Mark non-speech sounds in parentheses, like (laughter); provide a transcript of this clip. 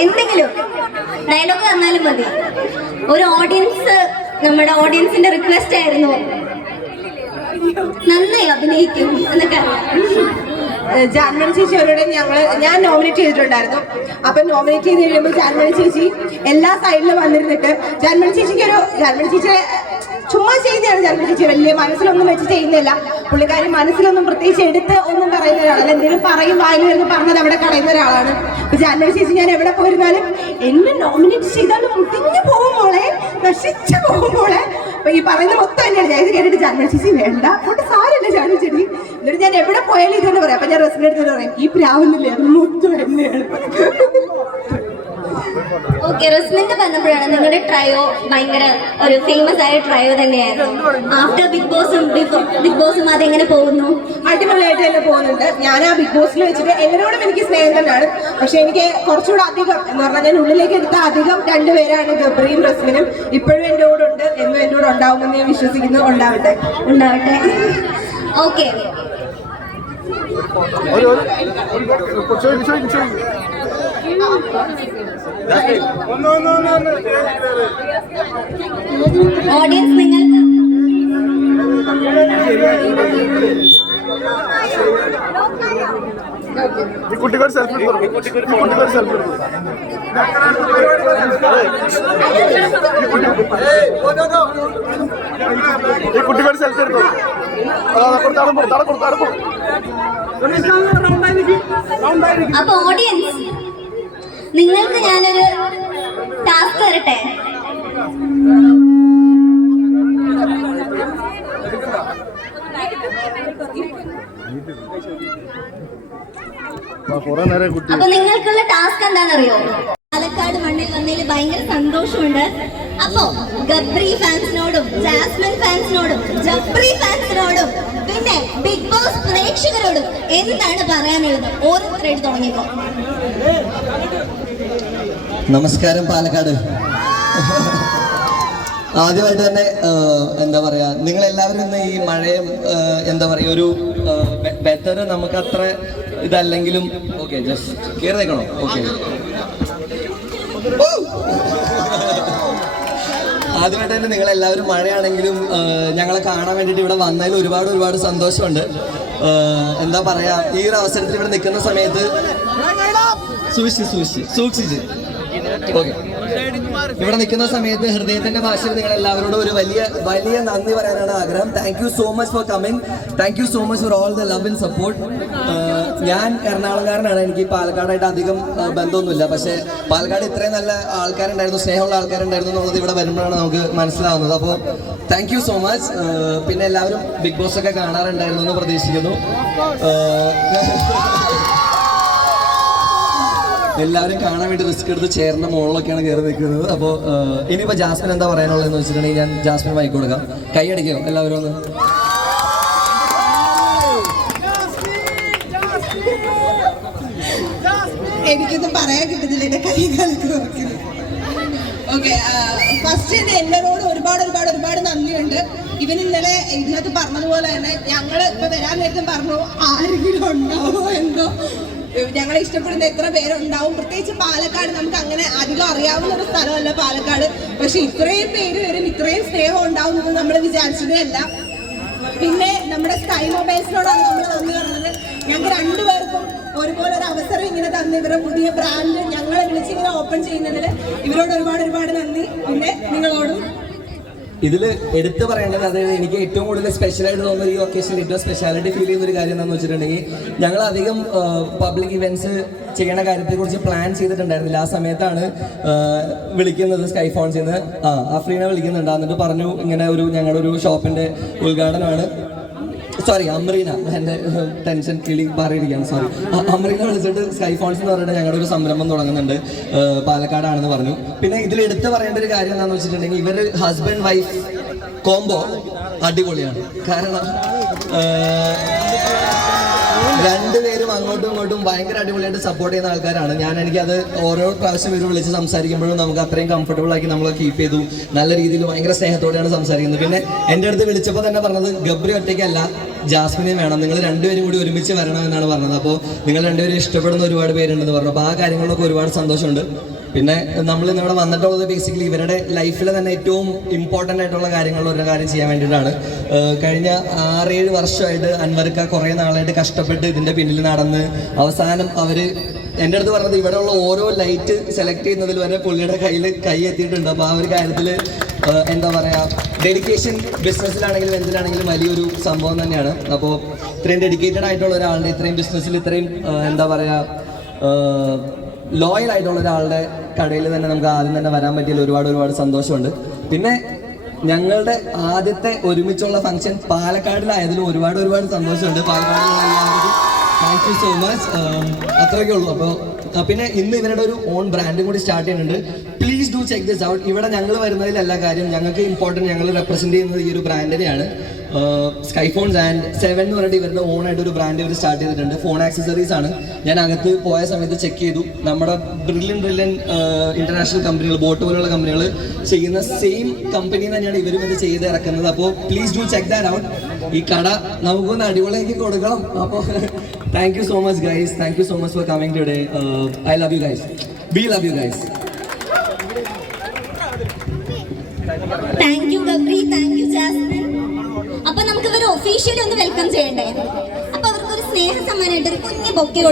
എന്തെങ്കിലും ഡയലോഗ് തന്നാലും മതി. ഒരു ഓഡിയൻസ് നമ്മുടെ ഓഡിയൻസിന്റെ റിക്വസ്റ്റ് ആയിരുന്നു. നന്നായി അഭിനയിക്കും എന്നൊക്കെ ജാൻമണി ചേച്ചി അവരോട് ഞങ്ങൾ ഞാൻ നോമിനേറ്റ് ചെയ്തിട്ടുണ്ടായിരുന്നു. അപ്പൊ നോമിനേറ്റ് ചെയ്ത് കഴിയുമ്പോൾ ജാൻമണി ചേച്ചി എല്ലാ സൈഡിലും വന്നിരുന്നിട്ട് ജാൻമണി ചേച്ചിക്ക് ഒരു ജാൻമണി ചേച്ചിയെ ചുമ്മാ ചെയ്യുന്നതാണ് ചിലപ്പോൾ ചേച്ചി വലിയ മനസ്സിലൊന്നും വെച്ച് ചെയ്യുന്നില്ല. പുള്ളിക്കാരി മനസ്സിലൊന്നും പ്രത്യേകിച്ച് എടുത്ത് ഒന്നും പറയുന്ന ഒരാളല്ല. എന്തെങ്കിലും പറയും വായിൽ വരുന്ന പറഞ്ഞത് അവിടെ കളയുന്ന ഒരാളാണ്. അപ്പൊ ചേച്ചി ഞാൻ എവിടെ പോയിരുന്നാലും എന്നെ നോമിനേറ്റ് ചെയ്താലും മുട്ടിഞ്ഞു പോകും മോളെ. നശിച്ചു പോകും മോളെ. അപ്പൊ ഈ പറയുന്ന മൊത്തം തന്നെയാണ്. ഇത് കേട്ടിട്ട് ജാൻമണി ചേച്ചി വേണ്ട. അതുകൊണ്ട് സാരല്ല ജാൻമണി ചേച്ചി എന്നിട്ട് ഞാൻ എവിടെ പോയാലും ഇതെന്ന് പറയാം. അപ്പൊ ഞാൻ റെസ്റ്റിന് എടുത്തിട്ട് പറയും ഈ പ്രാവുന്നില്ല? മൊത്തം എന്നെയാണ് ഓക്കെ റസ്മിന്റെ പറഞ്ഞപ്പോഴാണ് നിങ്ങളുടെ ട്രയോ ഭയങ്കര ഒരു ഫേമസ് ആയ ട്രയോ തന്നെയായിരുന്നു ആഫ്റ്റർ ബിഗ് ബോസും ബിഗ് ബോസും അതെങ്ങനെ പോകുന്നു അടിപൊളിയായിട്ട് തന്നെ പോകുന്നുണ്ട് ഞാൻ ആ ബിഗ് ബോസിൽ വെച്ചിട്ട് എല്ലാവരോടും എനിക്ക് സ്നേഹം തന്നെയാണ് പക്ഷെ എനിക്ക് കുറച്ചുകൂടെ അധികം എന്ന് പറഞ്ഞാൽ ഞാൻ ഉള്ളിലേക്ക് എടുത്ത അധികം രണ്ടുപേരാണ് ഗബ്രിയും റസ്മിനും ഇപ്പോഴും എന്റെ കൂടെ ഉണ്ട് എന്നും എന്റെ കൂടെ ഉണ്ടാവുമെന്ന് ഞാൻ വിശ്വസിക്കുന്നു ഉണ്ടാവട്ടെ ഉണ്ടാവട്ടെ ഓക്കെ ഒരു ഒരു ചോദിക്കും ചോദിക്കും ഓഡിയൻസ് നിങ്ങൾ ഈ കുട്ടികൾ സെൽഫി എടുത്തു? ഈ കുട്ടികൾ സെൽഫി എടുത്തു? ഈ കുട്ടികൾ സെൽഫി എടുത്തു? കൊടുത്താടും കൊടുത്താടും കൊടുത്താടും അപ്പൊ ഓഡിയൻസ് നിങ്ങൾക്ക് ഞാനൊരു ടാസ്ക് തരട്ടെ? അപ്പൊ നിങ്ങൾക്കുള്ള ടാസ്ക് എന്താണെന്നറിയോ? വന്നതിൽ ഭയങ്കര സന്തോഷമുണ്ട്. അപ്പോ ഗബ്രി ഫാൻസിനോടും ജാസ്മിൻ ഫാൻസിനോടും ജബ്രി ഫാൻസിനോടും പിന്നെ ബിഗ് ബോസ് പ്രേക്ഷകരോടും എന്താണ് പറയാനുള്ളത്? ഓരോരുത്തരായിട്ട് തുടങ്ങിക്കോ നമസ്കാരം പാലക്കാട്. ആദ്യമായിട്ട് തന്നെ എന്താ പറയുക നിങ്ങൾ എല്ലാവരും ഇന്ന് ഈ മഴയും എന്താ പറയുക ഒരു ബെറ്റർ നമുക്ക് അത്ര ഇതല്ലെങ്കിലും ഓക്കെ ജസ്റ്റ് കയറി നിൽക്കണോ ഓക്കെ (laughs) ആദ്യമായിട്ട് തന്നെ നിങ്ങൾ എല്ലാവരും മഴയാണെങ്കിലും ഞങ്ങളെ കാണാൻ വേണ്ടിയിട്ട് ഇവിടെ വന്നതിൽ ഒരുപാട് ഒരുപാട് സന്തോഷമുണ്ട്. എന്താ പറയാ ഈ ഒരു അവസരത്തിൽ ഇവിടെ നിൽക്കുന്ന സമയത്ത് സൂക്ഷിച്ച് സൂക്ഷിച്ച് സൂക്ഷിച്ച്. ഓക്കെ ഇവിടെ നിൽക്കുന്ന സമയത്ത് ഹൃദയത്തിന്റെ ഭാഷയിൽ നിങ്ങൾ എല്ലാവരോടും ഒരു വലിയ വലിയ നന്ദി പറയാനാണ് ആഗ്രഹം. Thank you so much for coming thank you so much for all the love and support ഞാൻ എറണാകുളംകാരനാണ്. എനിക്ക് പാലക്കാടായിട്ട് അധികം ആ, ബന്ധമൊന്നുമില്ല. പക്ഷേ പാലക്കാട് ഇത്രയും നല്ല ആൾക്കാരുണ്ടായിരുന്നു സ്നേഹമുള്ള ആൾക്കാരുണ്ടായിരുന്നു എന്നുള്ളത് ഇവിടെ വരുമ്പോഴാണ് നമുക്ക് മനസ്സിലാവുന്നത്. അപ്പോൾ താങ്ക് യു സോ മച്ച് പിന്നെ എല്ലാവരും ബിഗ് ബോസ് ഒക്കെ കാണാറുണ്ടായിരുന്നു എന്ന് പ്രതീക്ഷിക്കുന്നു. ആ, (laughs) എല്ലാവരും കാണാൻ വേണ്ടി റിസ്ക് എടുത്ത് ചേർന്ന മോളൊക്കെയാണ് കയറി നിൽക്കുന്നത്. അപ്പോൾ ഇനിയിപ്പോൾ ജാസ്മിൻ എന്താ പറയാനുള്ളതെന്ന് വെച്ചിട്ടുണ്ടെങ്കിൽ ഞാൻ ജാസ്മിൻ വായി കൊടുക്കാം. കൈ അടിക്കോ എല്ലാവരും ഒന്ന്? എനിക്കൊന്നും പറയാൻ കിട്ടുന്നില്ല എന്റെ കൈ കാലത്ത് ഓക്കെ ഫസ്റ്റ് എല്ലാവരോടും ഒരുപാട് ഒരുപാട് ഒരുപാട് നന്ദിയുണ്ട്. ഇവൻ ഇന്നലെ ഇതിനകത്ത് പറഞ്ഞതുപോലെ തന്നെ ഞങ്ങൾ ഇപ്പൊ വരാൻ നേരത്തും പറഞ്ഞു ആരെങ്കിലും ഉണ്ടാവോ എന്തോ? ഞങ്ങളെ ഇഷ്ടപ്പെടുന്ന എത്ര പേരുണ്ടാവും. പ്രത്യേകിച്ച് പാലക്കാട് നമുക്ക് അങ്ങനെ അധികം അറിയാവുന്ന ഒരു സ്ഥലമല്ല പാലക്കാട്. പക്ഷെ ഇത്രയും പേര് വരും ഇത്രയും സ്നേഹം ഉണ്ടാവും എന്ന് നമ്മൾ വിചാരിച്ചതേയല്ല. പിന്നെ നമ്മുടെ സ്കൈ മൊബൈൽസിനോടാണ് നമ്മൾ നന്ദി പറഞ്ഞത്. ഞങ്ങൾക്ക് രണ്ടുപേർക്കും ഒരുപോലെ ഒരു അവസരം ഇങ്ങനെ തന്നു ഇവരുടെ പുതിയ ബ്രാൻഡ് ഞങ്ങളെ വിളിച്ച് ഇങ്ങനെ ഓപ്പൺ ചെയ്യുന്നതിൽ ഇവരോട് ഒരുപാട് ഒരുപാട് നന്ദി. പിന്നെ നിങ്ങളോടും ഇതിൽ എടുത്തു പറയേണ്ടത് അതായത് എനിക്ക് ഏറ്റവും കൂടുതൽ സ്പെഷ്യലായിട്ട് തോന്നുന്ന ഈ ഒക്കേഷനിൽ ഏറ്റവും സ്പെഷ്യാലിറ്റി ഫീൽ ചെയ്യുന്ന ഒരു കാര്യം എന്താണെന്ന് വെച്ചിട്ടുണ്ടെങ്കിൽ ഞങ്ങൾ അധികം പബ്ലിക് ഇവന്റ്സ് ചെയ്യണ കാര്യത്തെക്കുറിച്ച് പ്ലാൻ ചെയ്തിട്ടുണ്ടായിരുന്നില്ല. ആ സമയത്താണ് വിളിക്കുന്നത് സ്കൈ ഫോൺസിൽ നിന്ന് ആ അഫ്രീനെ വിളിക്കുന്നുണ്ട്. എന്നിട്ട് പറഞ്ഞു ഇങ്ങനെ ഒരു ഞങ്ങളുടെ ഒരു ഷോപ്പിന്റെ ഉദ്ഘാടനമാണ്. സോറി അമ്രീന എന്റെ ടെൻഷൻ കിളി മാറിയിരിക്കുകയാണ്. സോറി അമ്രീന വിളിച്ചിട്ട് സ്കൈ ഫോൺസ് എന്ന് പറഞ്ഞിട്ട് ഞങ്ങളുടെ ഒരു സംരംഭം തുടങ്ങുന്നുണ്ട്. പാലക്കാടാണെന്ന് പറഞ്ഞു. പിന്നെ ഇതിൽ എടുത്തു പറയേണ്ട ഒരു കാര്യം എന്താണെന്ന് വെച്ചിട്ടുണ്ടെങ്കിൽ ഇവർ ഹസ്ബൻഡ് വൈഫ് കോംബോ അടിപൊളിയാണ്. കാരണം രണ്ടുപേരും അങ്ങോട്ടും ഇങ്ങോട്ടും ഭയങ്കര അടിപൊളിയായിട്ട് സപ്പോർട്ട് ചെയ്യുന്ന ആൾക്കാരാണ്. ഞാൻ എനിക്കത് ഓരോ പ്രാവശ്യം ഇവർ വിളിച്ച് സംസാരിക്കുമ്പോഴും നമുക്ക് അത്രയും കംഫർട്ടബിൾ ആക്കി നമ്മൾ കീപ്പ് ചെയ്തു. നല്ല രീതിയിൽ ഭയങ്കര സ്നേഹത്തോടെയാണ് സംസാരിക്കുന്നത്. പിന്നെ എന്റെ അടുത്ത് വിളിച്ചപ്പോൾ തന്നെ പറഞ്ഞത് ഗബ്രി ഒറ്റയ്ക്കല്ല ജാസ്മിനെ വേണം. നിങ്ങൾ രണ്ടുപേരും കൂടി ഒരുമിച്ച് വരണം എന്നാണ് പറഞ്ഞത്. അപ്പോൾ നിങ്ങൾ രണ്ടുപേരും ഇഷ്ടപ്പെടുന്ന ഒരുപാട് പേരുണ്ടെന്ന് പറഞ്ഞു. അപ്പോൾ ആ കാര്യങ്ങളൊക്കെ ഒരുപാട് സന്തോഷമുണ്ട്. പിന്നെ നമ്മൾ ഇന്ന് ഇവിടെ വന്നിട്ടുള്ളത് ബേസിക്കലി ഇവരുടെ ലൈഫിൽ തന്നെ ഏറ്റവും ഇമ്പോർട്ടന്റ് ആയിട്ടുള്ള കാര്യങ്ങളിൽ ഒരു കാര്യം ചെയ്യാൻ വേണ്ടിയിട്ടാണ്. കഴിഞ്ഞ ആറേഴ് വർഷമായിട്ട് അൻവർക്ക കുറേ നാളായിട്ട് കഷ്ടപ്പെട്ട് ഇതിന്റെ പിന്നിൽ നടന്ന് അവസാനം അവർ എന്റെ അടുത്ത് പറഞ്ഞത് ഇവിടെയുള്ള ഓരോ ലൈറ്റ് സെലക്ട് ചെയ്യുന്നതിൽ വരെ പുള്ളിയുടെ കയ്യിൽ കൈ എത്തിയിട്ടുണ്ട്. അപ്പോൾ ആ ഒരു കാര്യത്തിൽ എന്താ പറയുക ഡെഡിക്കേഷൻ ബിസിനസ്സിലാണെങ്കിലും എന്തിനാണെങ്കിലും വലിയൊരു സംഭവം തന്നെയാണ്. അപ്പോൾ ഇത്രയും ഡെഡിക്കേറ്റഡ് ആയിട്ടുള്ള ഒരാളുടെ ഇത്രയും ബിസിനസ്സിൽ ഇത്രയും എന്താ പറയുക ലോയൽ ആയിട്ടുള്ള ഒരാളുടെ കടയിൽ തന്നെ നമുക്ക് ആദ്യം തന്നെ വരാൻ പറ്റിയതിൽ ഒരുപാട് ഒരുപാട് സന്തോഷമുണ്ട്. പിന്നെ ഞങ്ങളുടെ ആദ്യത്തെ ഒരുമിച്ചുള്ള ഫംഗ്ഷൻ പാലക്കാടിലായതിലും ഒരുപാട് ഒരുപാട് സന്തോഷമുണ്ട്. താങ്ക് യു സോ മച്ച് അത്രയൊക്കെ ഉള്ളൂ. അപ്പോൾ പിന്നെ ഇന്ന് ഇവരുടെ ഒരു ഓൺ ബ്രാൻഡും കൂടി സ്റ്റാർട്ട് ചെയ്യുന്നുണ്ട്. Please do check this out ഇവിടെ ഞങ്ങൾ വരുന്നതിലല്ല കാര്യം ഞങ്ങൾക്ക് ഇമ്പോർട്ടന്റ് ഞങ്ങൾ റെപ്രസെന്റ് ചെയ്യുന്നത് ഈ ഒരു ബ്രാൻഡിനെയാണ് സ്കൈഫോൺസ് ആൻഡ് സെവൻ എന്ന് പറഞ്ഞിട്ട് ഇവരുടെ ഓൺ ആയിട്ട് ഒരു ബ്രാൻഡ് ഇവർ സ്റ്റാർട്ട് ചെയ്തിട്ടുണ്ട്. ഫോൺ ആക്സസറീസ് ആണ്. ഞാൻ അകത്ത് പോയ സമയത്ത് ചെക്ക് ചെയ്തു. നമ്മുടെ ബ്രില്യൻ ബ്രില്യൻ ഇന്റർനാഷണൽ കമ്പനികൾ ബോട്ട് പോലുള്ള കമ്പനികൾ ചെയ്യുന്ന സെയിം കമ്പനി തന്നെയാണ് ഇവരും ഇത് ചെയ്ത് ഇറക്കുന്നത്. അപ്പോൾ please do check that out ഈ കട നമുക്കൊന്ന് അടിപൊളിയാക്കി കൊടുക്കണം. അപ്പോൾ thank you so much guys thank you so much for coming today I love you guys we love you guys thank you Gabri thank you Jasmine അപ്പൊ നമുക്ക് ഇവർ officially ഒന്ന് വെൽക്കം ചെയ്യണ്ടേ? അപ്പൊ അവർക്ക് ഒരു സ്നേഹ സമ്മാനമായിട്ട് ഒരു കുഞ്ഞു ബൊക്കെ